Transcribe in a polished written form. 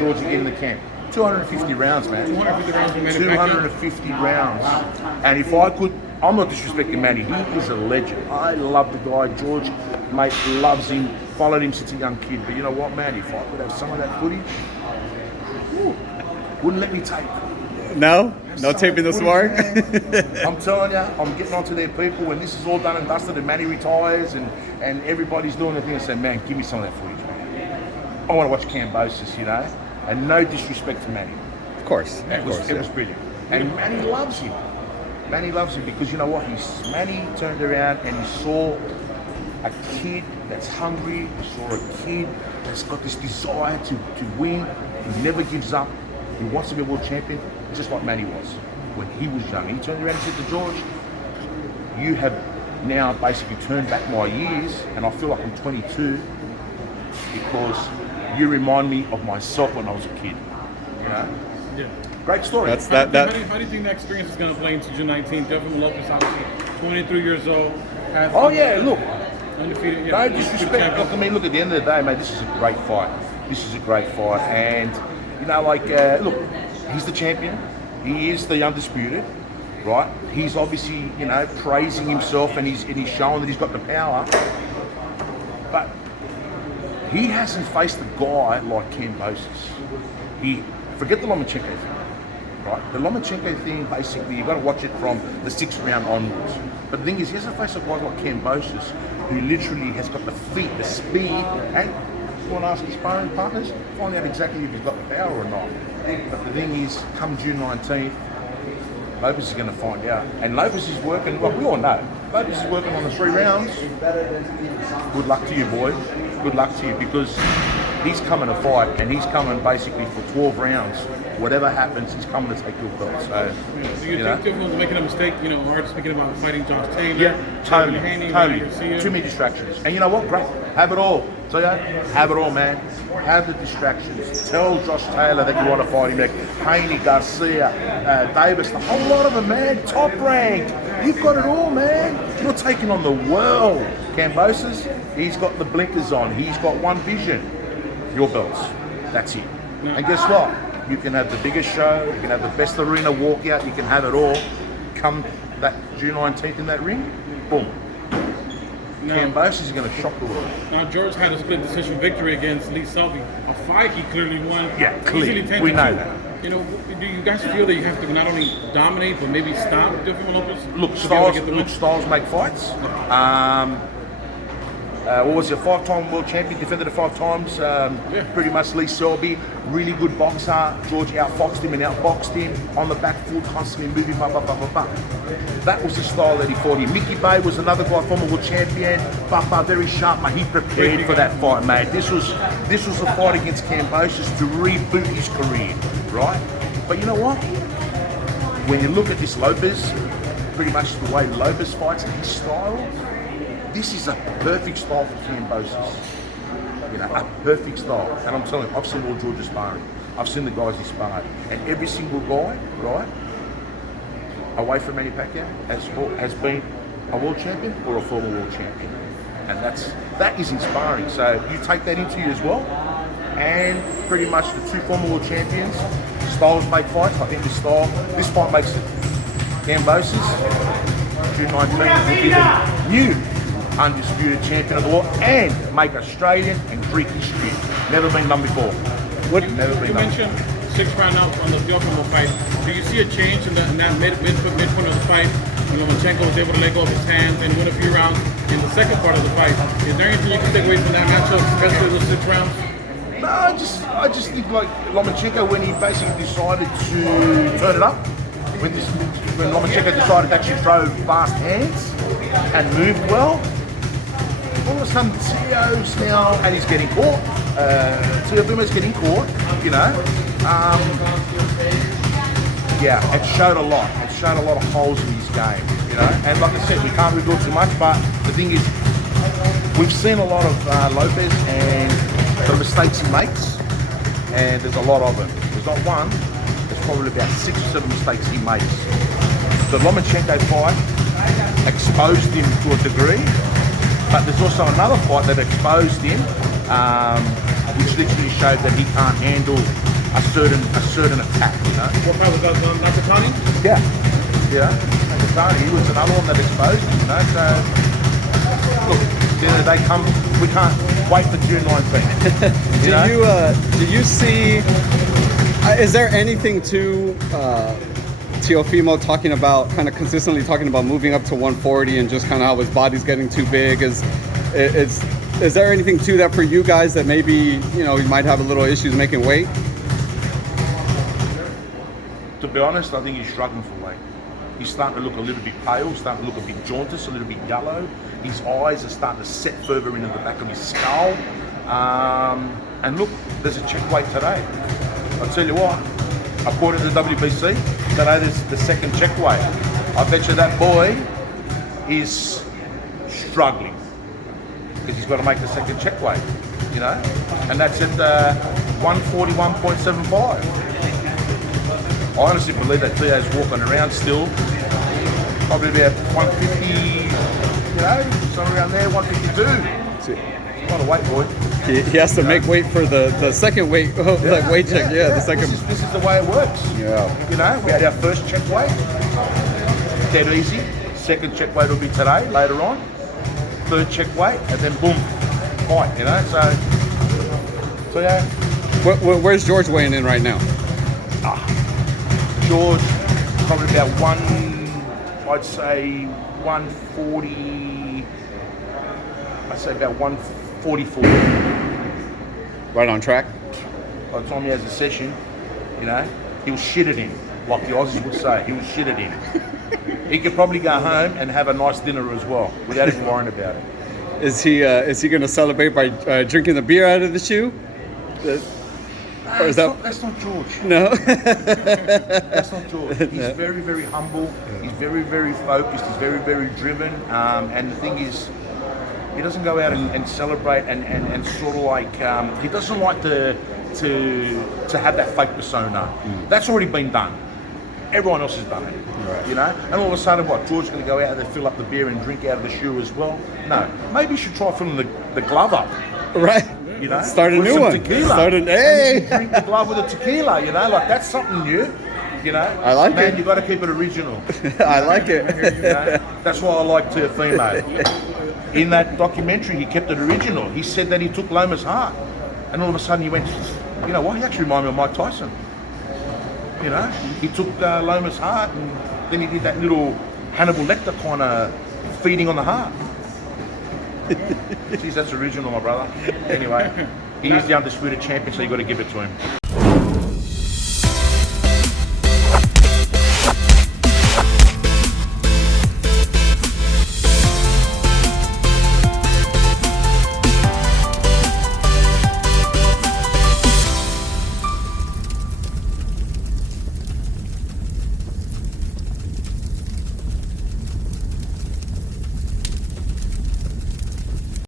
George again in the camp. 250 rounds, man. 250 rounds with Manny 250 rounds. And if I could, I'm not disrespecting Manny. He is a legend. I love the guy. George, mate, loves him. Followed him since a young kid. But you know what, man? If I could have some of that footage, wouldn't let me tape. No? No taping the sparring? I'm telling you, I'm getting onto their people when this is all done and dusted and Manny retires and everybody's doing the thing and say, man, give me some of that footage, man. I want to watch Kambosos, you know? And no disrespect to Manny. Of course. It was brilliant. And Manny loves him. Manny loves him because you know what? Manny turned around and he saw a kid that's hungry. He saw a kid that's got this desire to win. He never gives up. He wants to be a world champion, just like Manny was when he was young. He turned around and said to George, you have now basically turned back my years and I feel like I'm 22 because you remind me of myself when I was a kid. You know? Yeah. Great story. How do you think that experience is going to play into June 19th? Definitely Lopez, obviously, 23 years old. Look. Undefeated. No disrespect. Look, I mean, look, at the end of the day, mate, this is a great fight. And, you know, like, look, he's the champion. He is the undisputed, right? He's obviously, you know, praising himself and he's showing that he's got the power. But he hasn't faced a guy like Kambosos. Forget the Lomachenko thing, right? The Lomachenko thing, basically, you've got to watch it from the 6th round onwards. But the thing is, he hasn't faced a guy like Kambosos, who literally has got the feet, the speed, and you want to ask his sparring partners, find out exactly if he's got the power or not. But the thing is, come June 19th, Lopez is going to find out. And Lopez is working, well, we all know, Lopez is working on the 3 rounds. Good luck to you, boy. Good luck to you, because he's coming to fight, and he's coming basically for 12 rounds. Whatever happens, he's coming to take your belt. So, do you think everyone's making a mistake? You know, Hart's speaking about fighting Josh Taylor. Yeah, totally. Totally. Too many distractions. And you know what? Great. Have it all. So yeah, have it all, man. Have the distractions. Tell Josh Taylor that you want to fight him. Like Haney, Garcia, Davis, the whole lot of them, man. Top rank. You've got it all, man. You're taking on the world. Kambosos, he's got the blinkers on. He's got one vision. Your belts. That's it. And guess what? You can have the biggest show. You can have the best arena walkout. You can have it all. Come that June 19th in that ring, boom. Kambosos is going to shock the world. Now, George had a split decision victory against Lee Selby. A fight he clearly won. Yeah, clearly. We know that. You know, do you guys feel that you have to not only dominate, but maybe stop different Lopez? Look, styles make fights. What was it, 5-time world champion, defended it 5 times, pretty much Lee Selby, really good boxer. George outfoxed him and outboxed him, on the back foot, constantly moving, That was the style that he fought in. Mickey Bay was another guy, former world champion, very sharp, mate. He prepared for that fight, mate. This was a fight against Kambosos to reboot his career, right? But you know what? When you look at this Lopez, pretty much the way Lopez fights and his style, this is a perfect style for Kambosos. You know, a perfect style. And I'm telling you, I've seen all George's sparring. I've seen the guys he sparred. And every single guy, right, away from Manny Pacquiao, has been a world champion or a former world champion. And that is inspiring. So you take that into you as well. And pretty much the 2 former world champions, styles make fights. I think this fight makes it. Kambosos, June 19th, will be the new undisputed champion of the world and make Australian and Greek history. Never been done before. You mentioned 6th round out on the Teofimo fight. Do you see a change in that midpoint of the fight when Lomachenko was able to let go of his hands and win a few rounds in the second part of the fight? Is there anything you can take away from that matchup, especially those 6 rounds? No, I just think like Lomachenko, when he basically decided to turn it up, when Lomachenko decided to actually throw fast hands and move well, all of a sudden Teo's now, and he's getting caught. Teofimo's getting caught, you know. It showed a lot. It showed a lot of holes in his game, you know. And like I said, we can't reveal too much, but the thing is, we've seen a lot of Lopez and the mistakes he makes, and there's a lot of them. There's not one, there's probably about 6 or 7 mistakes he makes. The Lomachenko fight exposed him to a degree, but there's also another fight that exposed him, which literally showed that he can't handle a certain attack, you know. What fight was that? Nakatani? Yeah. Yeah. Nakatani, he was another one that exposed him, you know. So look, they come. We can't wait for June 19th. Do you see? Is there anything to Teofimo talking about, kind of consistently talking about moving up to 140 and just kind of how his body's getting too big? Is there anything to that for you guys that maybe he might have a little issues making weight? To be honest, I think he's struggling for weight. He's starting to look a little bit pale, starting to look a bit jaundiced, a little bit yellow. His eyes are starting to set further into the back of his skull. And look, there's a check weight today. I'll tell you what, according to the WBC, today there's the second check weight. I bet you that boy is struggling because he's got to make the second check weight, and that's at 141.75. I honestly believe that Teo's walking around still, probably about 150, somewhere around there, 152. It's not a weight, boy. He has to make weight for the second weight, weight check. Yeah, the second. This is the way it works. Yeah. We had our first check weight, dead easy. Second check weight will be today, later on. Third check weight, and then boom, fight. So yeah. Where's George weighing in right now? George, probably about I'd say 140. I'd say about 144. Right on track. By the time he has a session, he'll shit at him, like the Aussies would say. He'll shit at him. He could probably go home and have a nice dinner as well, without even worrying about it. Is he going to celebrate by drinking the beer out of the shoe? Or is that's not George. No. That's not George. He's very, very humble. He's very, very focused. He's very, very driven. And the thing is, he doesn't go out and celebrate and sort of like he doesn't like to have that fake persona. That's already been done. Everyone else has done it, right. And all of a sudden, George's going to go out there, fill up the beer and drink out of the shoe as well? No. Maybe you should try filling the glove up. Right. Start a new one. Tequila. Hey. Drink the glove with the tequila. Like that's something new. I like it. Man, you got to keep it original. I like it. That's why I like Teofimo. In that documentary, he kept it original. He said that he took Loma's heart, and all of a sudden he went, he actually reminded me of Mike Tyson. He took Loma's heart, and then he did that little Hannibal Lecter kind of feeding on the heart. Jeez, that's original, my brother. Anyway, he is the undisputed champion, so you got to give it to him.